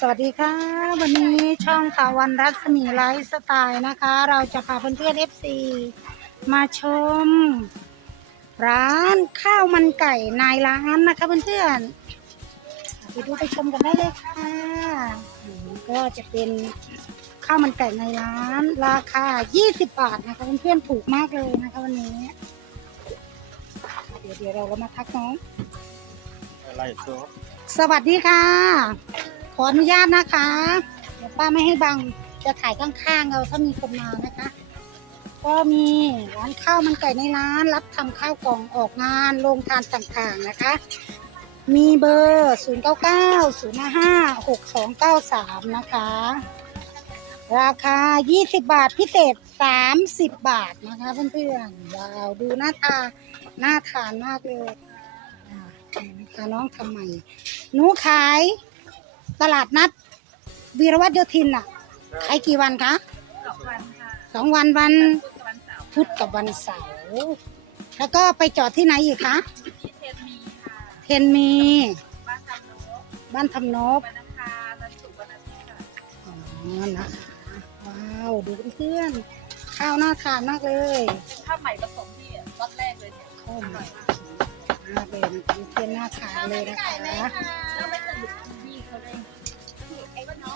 สวัสดีค่ะ วันนี้ช่องตะวันรัศมีไลฟ์สไตล์นะคะ เราจะพาเพื่อนๆ FC มาชม ร้านข้าวมันไก่นายร้านนะคะเพื่อนๆไปดูไปชมกันได้เลยค่ะอันนี้ก็จะเป็นข้าวมันไก่ในร้าน ราคา 20 บาทนะคะเพื่อนๆถูกมากเลยนะคะวันนี้ เดี๋ยวเดี๋ยวเราเรามาทักน้องอะไรตัวสวัสดีค่ะ ขออนุญาตนะคะ เดี๋ยวป้าไม่ให้บังจะถ่ายข้างๆเราถ้ามีคนมานะคะ ก็มีร้านข้าวมันไก่ในร้าน รับทำข้าวกล่องออกงานโรงทานต่างๆนะคะ มีเบอร์ 0 9 9 0 5 5 6 2 9 3 นะคะ ราคา 20 บาทพิเศษ 30 บาทนะคะเพื่อนๆว้าวดูหน้าตาน่าทานมากเลยนะคะน้องทำใหม่หนูขาย ตลาดนัด วีรวัตโยธินอะขายกี่วันคะสองวันค่ะสองวันวันพุธกับวันเสาร์พุธกับวันเสาร์แล้วก็ไปจอดที่ไหนอีกคะที่เทนมีค่ะเทนมี บ้านทำโนกบ้านทำนบวันอังคารวันศุกร์วันอาทิตย์ค่ะอ๋อนะคะว้าวดูเพื่อนๆข้าวน่าทานมากเลยข้าวใหม่ผสมที่รสแรกเลยเนี่ยข้าวใหม่มากเลยนะคะเพื่อนๆน่าทานเลยนะคะ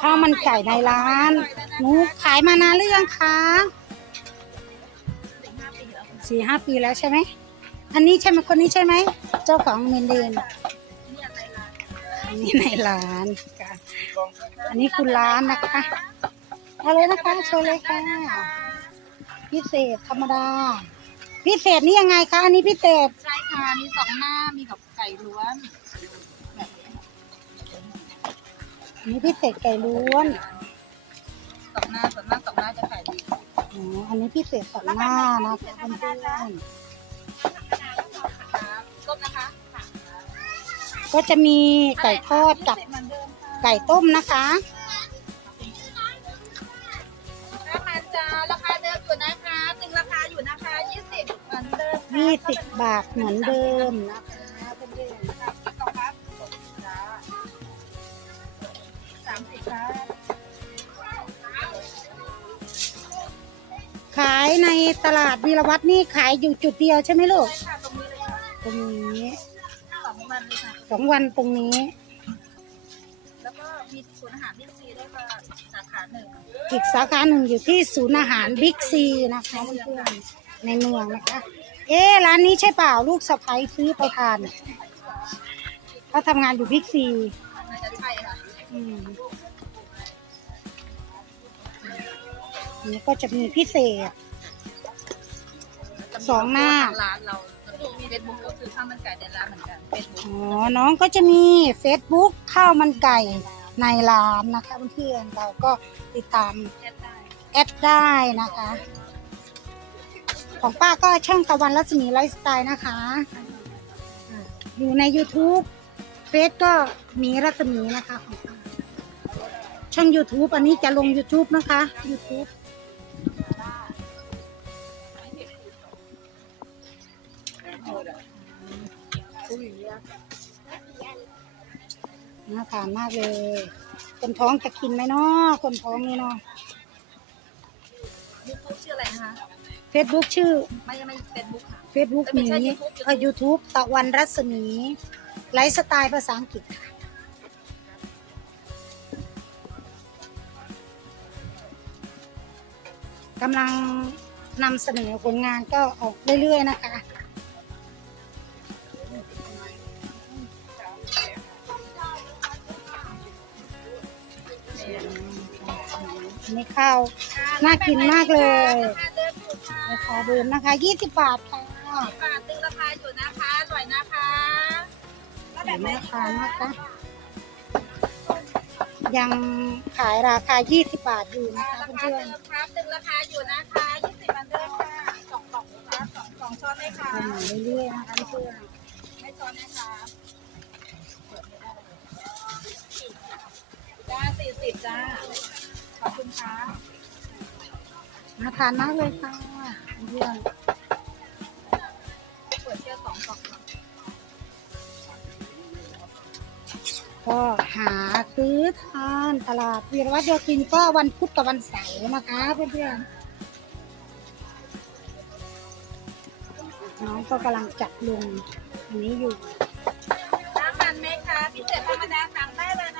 ข้าวมันไก่ในร้านหนูขายมานานหรือยังคะสี่ห้าปีแล้วใช่ไหม อันนี้ใช่ไหมคนนี้ใช่ไหม เจ้าของเมนเดนเนี่ยในร้านอันนี้ในร้านค่ะอันนี้คุณร้านนะคะเอาเลยนะคะโชว์เลยค่ะ พิเศษธรรมดา พิเศษนี่ยังไงคะ อันนี้พิเศษ ใช่ค่ะ มีสองหน้า มีกับไก่ล้วน นนี้พิเศษไก่ล้วนสองหน้าส่วนมากสองหน้าจะขายดีอ๋ออันนี้พิเศษสองหน้านะคะเพื่อนครับต้มนะคะค่ะๆก็จะมีไก่ทอดกับพิเศษเหมือนเดิมค่ะไก่ต้มนะคะราคาจะราคาเดิมอยู่นะคะตึงราคาอยู่นะคะยี่สิบเหมือนเดิมค่ะยี่สิบบาทเหมือนเดิมนะ ตลาดวีรวัฒน์นี่ขายอยู่จุดเดียวใช่ไหมลูกใช่ค่ะตรงนี้เลยค่ะตรงนี้สองวันเลยค่ะ สองวันตรงนี้ แล้วก็มีศูนย์อาหารบิ๊กซีด้วยค่ะสาขาหนึ่งอีกสาขาหนึ่งอยู่ที่ศูนย์อาหารบิ๊กซีนะคะเพื่อนๆในเมืองนะคะ เอ๊ะร้านนี้ใช่เปล่าลูกสะพ้ยซื้อไปทานเขาทำงานอยู่บิ๊กซีน่าจะใช่ค่ะอืมอันนี้ก็จะมีพิเศษ สองหน้า ร้านเรามีเฟซบุ๊กก็คือข้าวมันไก่ในร้านเหมือนกันเฟซบุ๊กอ๋อ น้องก็จะมี Facebook ข้าวมันไก่ในร้านนะคะเพื่อนๆเราก็ติดตามแอดได้แอดได้นะคะ ของป้าก็ช่องตะวันรัศมีไลฟ์สไตล์นะคะอ่าอยู่ใน YouTube เฟซก็มีรัศมีนะคะของป้าช่อง YouTube อันนี้จะลง YouTube นะคะ YouTube น่าทานมากเลย คนท้องจะกินไหมเนาะคนท้องนี่เนาะยูทูบชื่ออะไรนะคะเฟซบุ๊กชื่อไม่ไม่เฟซบุ๊กค่ะ เฟซบุ๊กไม่นี้ใช่ YouTube เออยูทูบตะวันรัศมี ไลฟ์สไตล์ภาษาอังกฤษค่ะกำลังนำเสนอผลงานก็ออกเรื่อยๆนะคะ อันนี้ข้าว น่ากินมากเลยราคาเดิมอยู่ค่ะราคาเดิมนะคะ20บาทค่ะบาทตึงราคาอยู่นะคะอร่อยนะคะแล้วแบบไหนน่าทานมากคะยังขายราคา 20 บาทอยู่นะคะราคาเพื่อนเดิมครับตึงราคาอยู่นะคะยี่สิบอันเดิมค่ะสองกล่องนะคะสองสองช้อนไหมคะๆทำมาเรื่อยๆนะคะเพื่อนไม่ช้อนนะคะจ้าสี่สิบจ้า ขอบคุณค่ะๆน่าทานมากเลยค่ะเพื่อนเปิดเชือกสองกล่องๆก็หาซื้อทานตลาดวีรวัตโยธินก็วันพุธกับวันเสาร์นะคะเพื่อนๆน้องก็กำลังจัดลุงอันนี้อยู่น้ำมันไหมคะพิเศษธรรมดาสั่งได้เลยนะคะ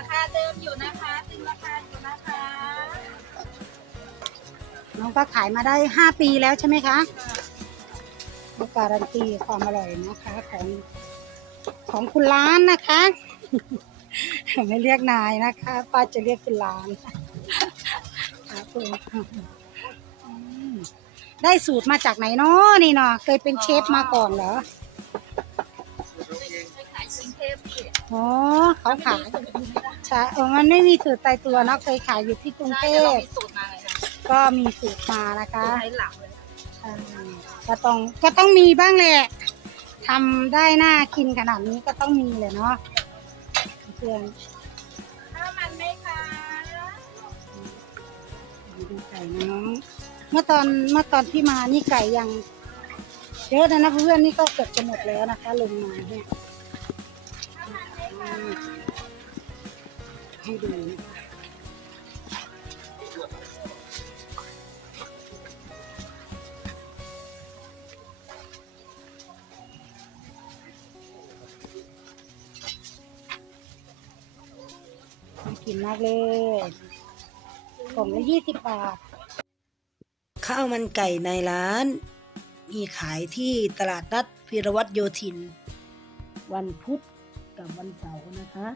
ราคาเดิมอยู่นะคะตึงราคาอยู่นะคะน้องก็ขายมาได้ห้าปีแล้วใช่ไหมคะก็การันตีความอร่อยนะคะของของคุณร้านนะคะ ไม่เรียกนายนะคะ ป้าจะเรียกคุณร้านครับได้สูตรมาจากไหนเนาะนี่เนาะเคยเป็นเชฟมาก่อนเหรอ อ๋อเขาขายใช่เออมันไม่มีสูตรตายตัวเนาะเคยขายอยู่ที่กรุงเทใช่เดี๋ยวเราพมีสูตรมาเลยนะก็มีสูตรมานะคะ ใช้หลักเลยใช่ก็ต้องก็ต้องมีบ้างแหละทำได้น่ากินขนาดนี้ก็ต้องมีเลยเนาะเพื่อนน้ำมันไหมคะดูไก่น้องเมื่อตอนเมื่อตอนที่มานี่ไก่ยังเยอะนะนะเพื่อนนี่ก็เกือบจะหมดแล้วนะคะลงมาเนี่ย ให้ดูนะคะน่ากินมากเลยกล่องละยี่สิบบาท ข้าวมันไก่ในร้าน มีขายที่ตลาดนัดพิรวัตรโยธิน วันพุธกับวันเสาร์นะคะ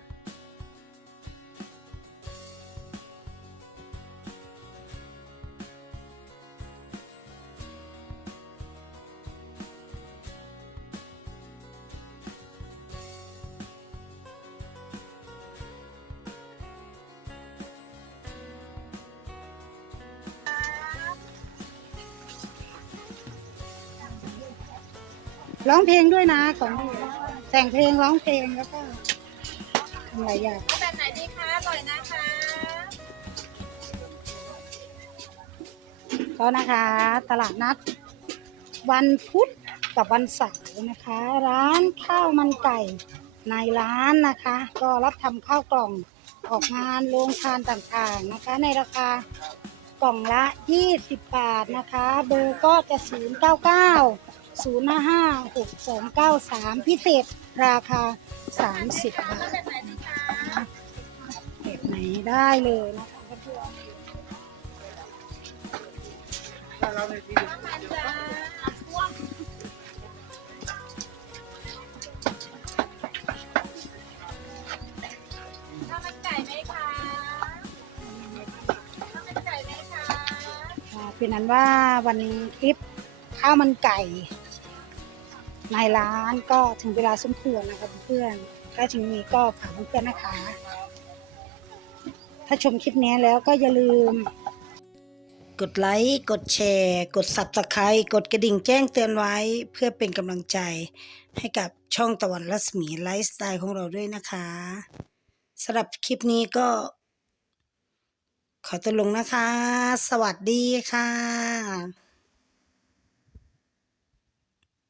ร้องเพลงด้วยนะของดีแต่งเพลงร้องเพลงแล้วก็ทำหลายอย่างเอาแบบไหนดีคะอร่อยนะคะก็นะคะ ตลาดนัด วันพุธกับวันเสาร์นะคะ ร้านข้าวมันไก่ในร้านนะคะ ก็รับทำข้าวกล่องออกงานโรงทานต่างๆนะคะ ในราคากล่องละ 20 บาทนะคะ เบอร์ก็จะ 099 055 6293 พิเศษราคา 30 บาทแบบไหนดีคะแบไหนได้เลยนะคะเพื่อนน้ำมันจ้าพ่วงข้ามันไก่ไหมคะข้ามันไก่ไหมคะอ่าเป็นนั้นว่าวันนี้คลิปข้าวมันไก่ ในร้านก็ถึงเวลาสมควรนะคะเพื่อนถ้าถึงนี้ก็ฝากเพื่อนๆนะคะ ถ้าชมคลิปนี้แล้วก็อย่าลืม กดไลค์ กดแชร์ กด Subscribe กดกระดิ่งแจ้งเตือนไว้ เพื่อเป็นกำลังใจ ให้กับช่องตะวันรัศมีไลฟ์สไตล์ของเราด้วยนะคะสำหรับคลิปนี้ก็ ขอตัวลงนะคะ สวัสดีค่ะ